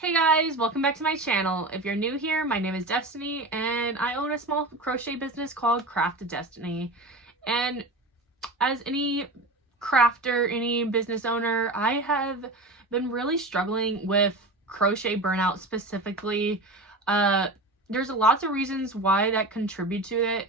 Hey guys, welcome back to my channel. If you're new here, my name is Destiny and I own a small crochet business called Craft of Destiny. And as any crafter, any business owner, I have been really struggling with crochet burnout specifically. There's lots of reasons why that contribute to it.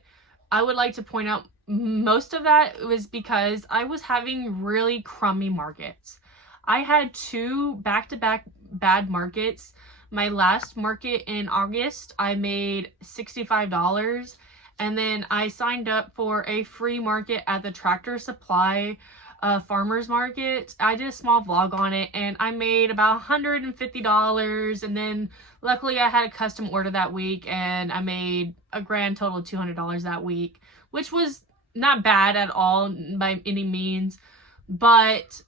I would like to point out most of that was because I was having really crummy markets. I had two back-to-back bad markets. My last market in August, I made $65, and then I signed up for a free market at the Tractor Supply farmers market. I did a small vlog on it and I made about $150, and then luckily I had a custom order that week and I made a grand total of $200 that week, which was not bad at all by any means. But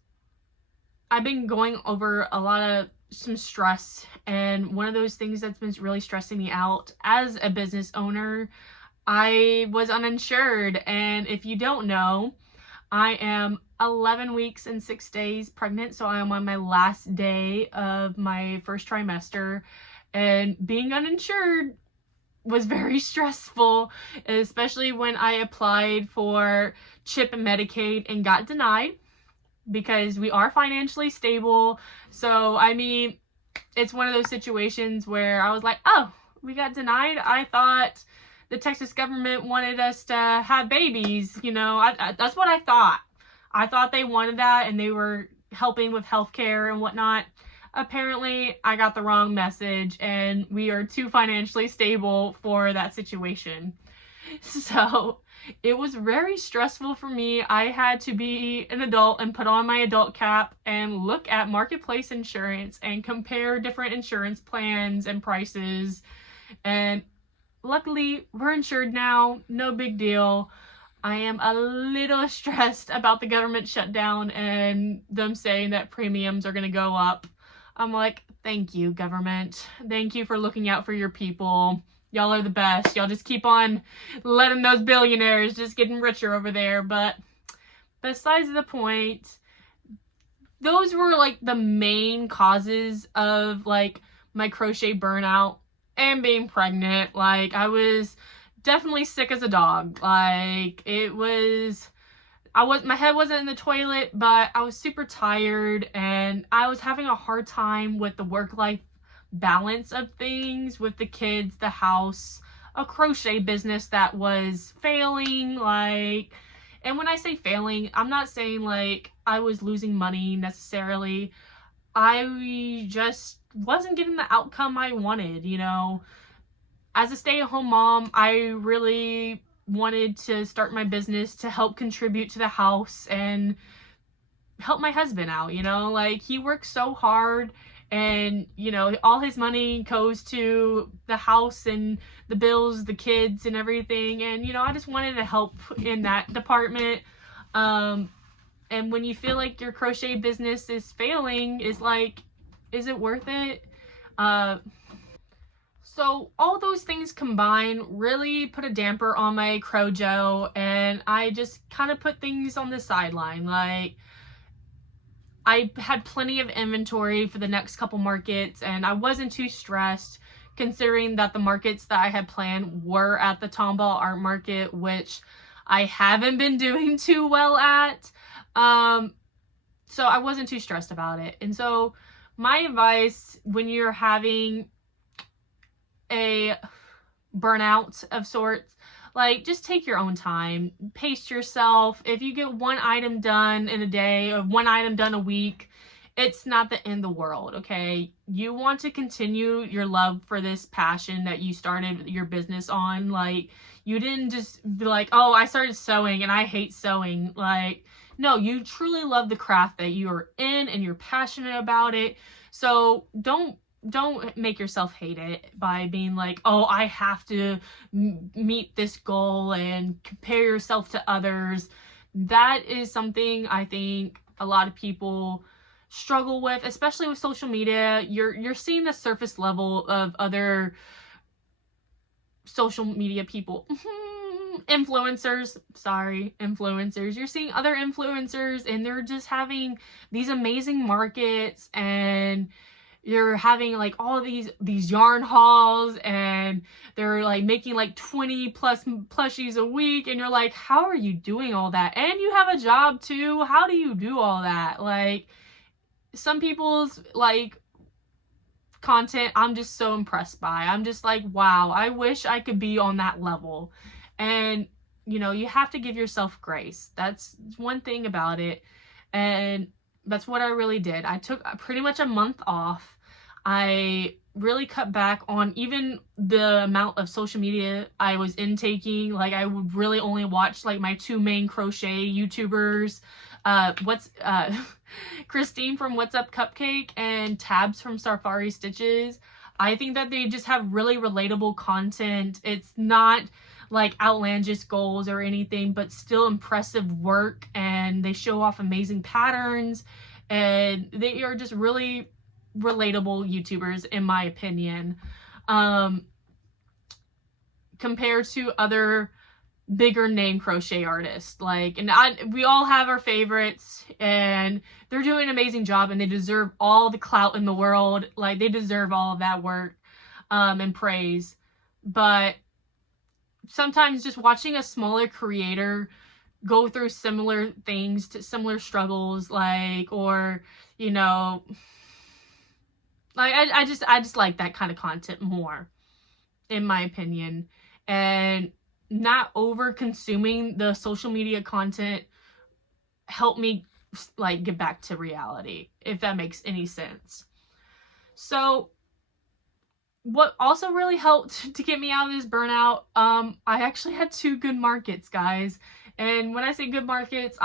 I've been going over a lot of some stress, and one of those things that's been really stressing me out as a business owner, I was uninsured. And if you don't know, I am 11 weeks and 6 days pregnant, so I am on my last day of my first trimester, and being uninsured was very stressful, especially when I applied for CHIP and Medicaid and got denied, because we are financially stable. So I mean, it's one of those situations where I was like, oh, we got denied. I thought the Texas government wanted us to have babies, you know. That's what I thought. I thought they wanted that and they were helping with healthcare and whatnot. Apparently I got the wrong message and we are too financially stable for that situation. So it was very stressful for me. I had to be an adult and put on my adult cap and look at marketplace insurance and compare different insurance plans and prices. And luckily we're insured now, no big deal. I am a little stressed about the government shutdown and them saying that premiums are going to go up. I'm like, thank you, government. Thank you for looking out for your people. Y'all are the best. Y'all just keep on letting those billionaires just getting richer over there. But besides the point, those were like the main causes of like my crochet burnout and being pregnant. Like, I was definitely sick as a dog. Like, my head wasn't in the toilet, but I was super tired and I was having a hard time with the work-life balance of things, with the kids, the house, a crochet business that was failing. Like, and when I say failing, I'm not saying like I was losing money necessarily. I just wasn't getting the outcome I wanted, you know. As a stay-at-home mom, I really wanted to start my business to help contribute to the house and help my husband out, you know. Like, he works so hard and, you know, all his money goes to the house and the bills, the kids and everything. And, you know, I just wanted to help in that department. And when you feel like your crochet business is failing, is like, is it worth it? So all those things combined really put a damper on my crojo, and I just kind of put things on the sideline. Like, I had plenty of inventory for the next couple markets and I wasn't too stressed, considering that the markets that I had planned were at the Tomball Art Market, which I haven't been doing too well at. So I wasn't too stressed about it. And so my advice when you're having a burnout of sorts, like, just take your own time, pace yourself. If you get one item done in a day or one item done a week, it's not the end of the world, okay? You want to continue your love for this passion that you started your business on. Like, you didn't just be like, oh, I started sewing and I hate sewing. Like, no, you truly love the craft that you are in and you're passionate about it. So don't make yourself hate it by being like, oh, I have to meet this goal and compare yourself to others. That is something I think a lot of people struggle with, especially with social media. You're seeing the surface level of other social media people. Influencers. You're seeing other influencers and they're just having these amazing markets and you're having like all these yarn hauls, and they're like making like 20 plus plushies a week, and you're like, how are you doing all that? And you have a job too. How do you do all that? Like, some people's like content I'm just so impressed by. I'm just like, wow, I wish I could be on that level. And you know, you have to give yourself grace. That's one thing about it. And that's what I really did. I took pretty much a month off. I really cut back on even the amount of social media I was intaking. Like, I would really only watch like my two main crochet YouTubers, Christine from What's Up Cupcake and Tabs from Safari Stitches. I think that they just have really relatable content. It's not like outlandish goals or anything, but still impressive work, and they show off amazing patterns, and they are just really relatable YouTubers in my opinion, compared to other bigger name crochet artists. Like, and we all have our favorites, and they're doing an amazing job, and they deserve all the clout in the world. Like, they deserve all of that work and praise. But sometimes just watching a smaller creator go through similar things, to similar struggles, like, or, you know, like, I just like that kind of content more, in my opinion. And not over consuming the social media content helped me like get back to reality, if that makes any sense. So what also really helped to get me out of this burnout, I actually had 2 good markets, guys. And when I say good markets,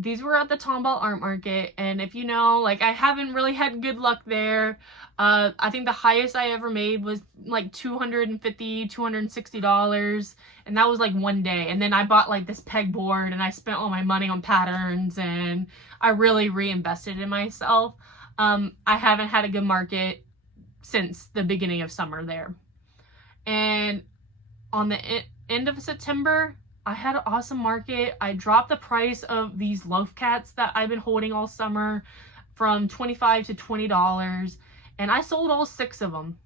these were at the Tomball Art Market, and if you know, like, I haven't really had good luck there. I think the highest I ever made was like $250, $260, and that was like one day. And then I bought like this pegboard, and I spent all my money on patterns, and I really reinvested in myself. I haven't had a good market since the beginning of summer there. And on the end of September, I had an awesome market. I dropped the price of these loaf cats that I've been holding all summer from $25 to $20, and I sold all 6 of them.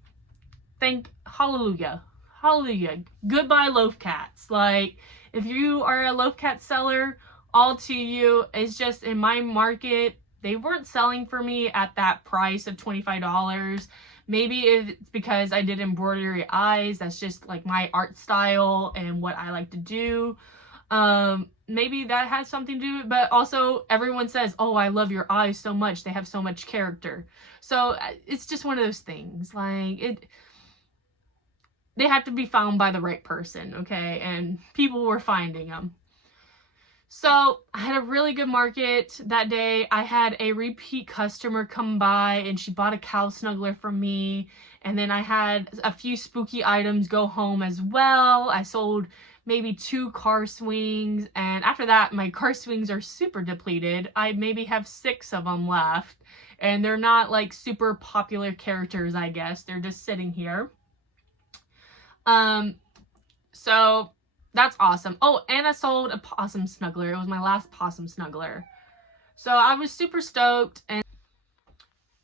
Hallelujah. Hallelujah. Goodbye, loaf cats. Like, if you are a loaf cat seller, all to you. It's just, in my market, they weren't selling for me at that price of $25. Maybe it's because I did embroidery eyes. That's just like my art style and what I like to do. Maybe that has something to do with it, but also everyone says, oh, I love your eyes so much. They have so much character. So it's just one of those things. Like, they have to be found by the right person, okay? And people were finding them. So I had a really good market that day. I had a repeat customer come by, and she bought a cow snuggler from me. And then I had a few spooky items go home as well. I sold maybe 2 car swings. And after that, my car swings are super depleted. I maybe have 6 of them left. And they're not like super popular characters, I guess. They're just sitting here. So that's awesome. Oh, and I sold a possum snuggler. It was my last possum snuggler. So I was super stoked. And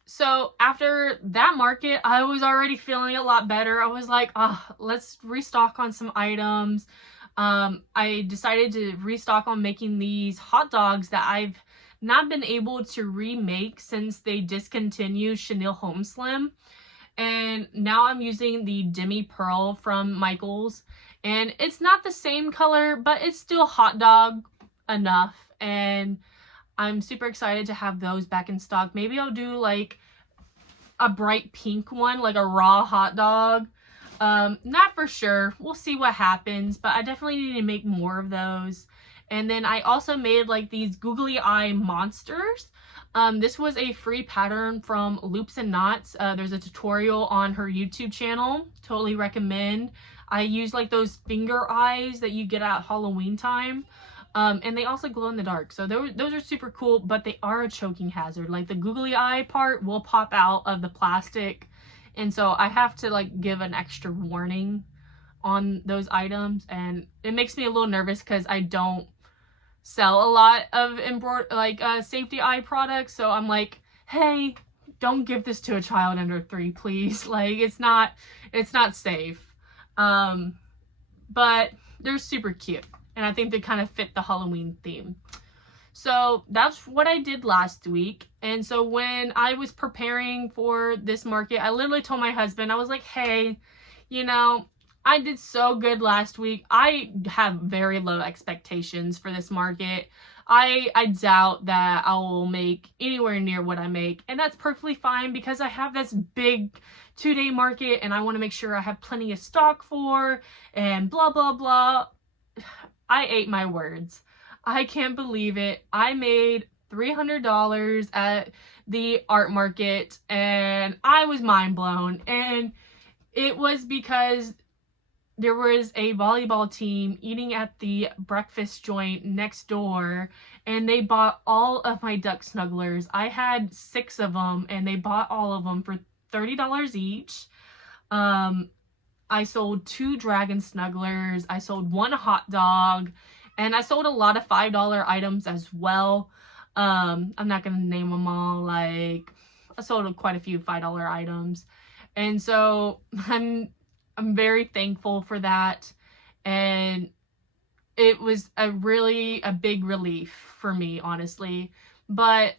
so after that market, I was already feeling a lot better. I was like, let's restock on some items. I decided to restock on making these hot dogs that I've not been able to remake since they discontinued Chenille Home Slim. And now I'm using the Demi Pearl from Michaels. And it's not the same color, but it's still hot dog enough. And I'm super excited to have those back in stock. Maybe I'll do like a bright pink one, like a raw hot dog. Not for sure. We'll see what happens, but I definitely need to make more of those. And then I also made like these googly eye monsters. This was a free pattern from Loops and Knots. There's a tutorial on her YouTube channel. Totally recommend. I use like those finger eyes that you get at Halloween time. And they also glow in the dark. So those are super cool, but they are a choking hazard. Like the googly eye part will pop out of the plastic. And so I have to like give an extra warning on those items. And it makes me a little nervous because I don't sell a lot of safety eye products. So I'm like, hey, don't give this to a child under 3, please. Like, it's not safe. But they're super cute, and I think they kind of fit the Halloween theme. So that's what I did last week. And so when I was preparing for this market, I literally told my husband, I was like, hey, you know, I did so good last week. I have very low expectations for this market. I doubt that I will make anywhere near what I make, and that's perfectly fine because I have this big 2-day market and I want to make sure I have plenty of stock for, and blah blah blah. I ate my words. I can't believe it. I made $300 at the art market and I was mind blown, and it was because there was a volleyball team eating at the breakfast joint next door, and they bought all of my duck snugglers. I had 6 of them, and they bought all of them for $30 each. I sold 2 dragon snugglers. I sold 1 hot dog, and I sold a lot of $5 items as well. I'm not gonna name them all. Like, I sold quite a few $5 items, and so I'm very thankful for that, and it was a big relief for me, honestly. But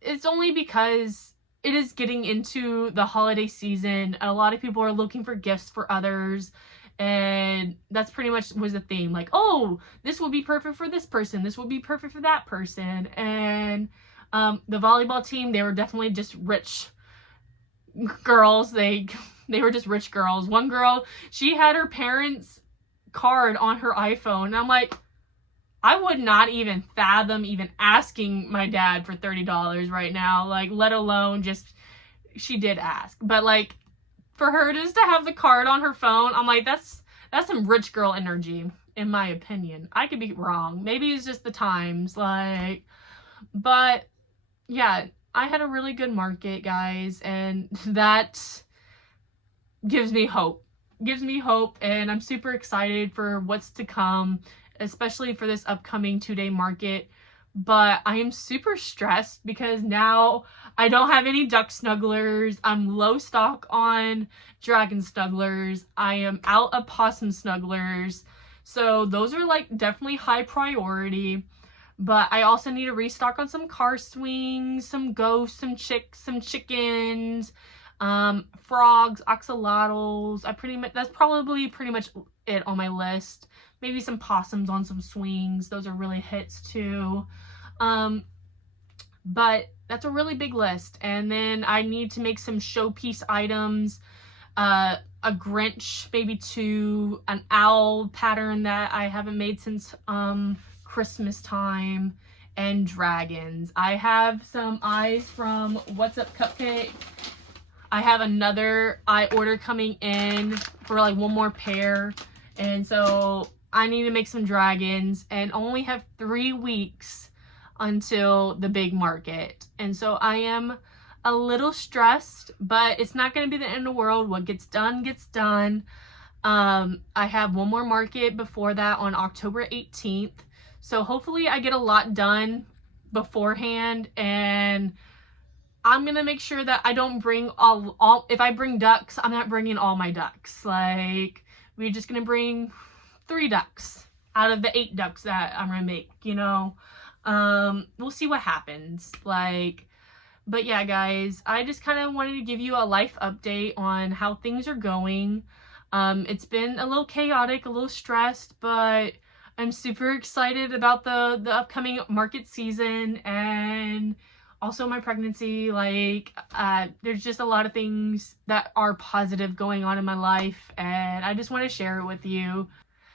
it's only because it is getting into the holiday season. A lot of people are looking for gifts for others, and that's pretty much was the theme. Like, oh, this will be perfect for this person. This will be perfect for that person. And the volleyball team, they were definitely just rich girls. They were just rich girls. One girl, she had her parents' card on her iPhone. And I'm like, I would not even fathom even asking my dad for $30 right now. Like, let alone just, she did ask. But like, for her just to have the card on her phone, I'm like, that's some rich girl energy, in my opinion. I could be wrong. Maybe it's just the times. Like, but yeah, I had a really good market, guys, and that gives me hope. And I'm super excited for what's to come, especially for this upcoming 2-day market. But I am super stressed because now I don't have any duck snugglers. I'm low stock on dragon snugglers. I am out of possum snugglers. So those are like definitely high priority. But I also need to restock on some car swings, some ghosts, some chickens, frogs, axolotls. That's probably pretty much it on my list. Maybe some possums on some swings. Those are really hits too. But that's a really big list. And then I need to make some showpiece items, a Grinch, maybe 2, an owl pattern that I haven't made since Christmas time, and dragons. I have some eyes from What's Up Cupcake. I have another eye order coming in for like 1 more pair, and so I need to make some dragons, and only have 3 weeks until the big market. And so I am a little stressed, but it's not going to be the end of the world. What gets done gets done. I have 1 more market before that on October 18th. So hopefully I get a lot done beforehand, and I'm going to make sure that I don't bring all, if I bring ducks, I'm not bringing all my ducks. Like, we're just going to bring 3 ducks out of the 8 ducks that I'm going to make, you know. We'll see what happens. Like, but yeah, guys, I just kind of wanted to give you a life update on how things are going. It's been a little chaotic, a little stressed, but I'm super excited about the upcoming market season, and also my pregnancy. Like, there's just a lot of things that are positive going on in my life, and I just want to share it with you.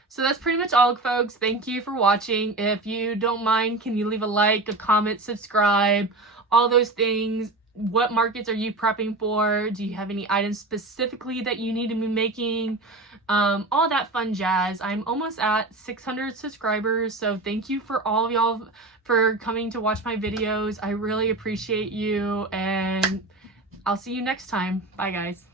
So that's pretty much all, folks. Thank you for watching. If you don't mind, can you leave a like, a comment, subscribe, all those things. What markets are you prepping for? Do you have any items specifically that you need to be making? All that fun jazz. I'm almost at 600 subscribers, so thank you for all of y'all for coming to watch my videos. I really appreciate you, and I'll see you next time. Bye, guys.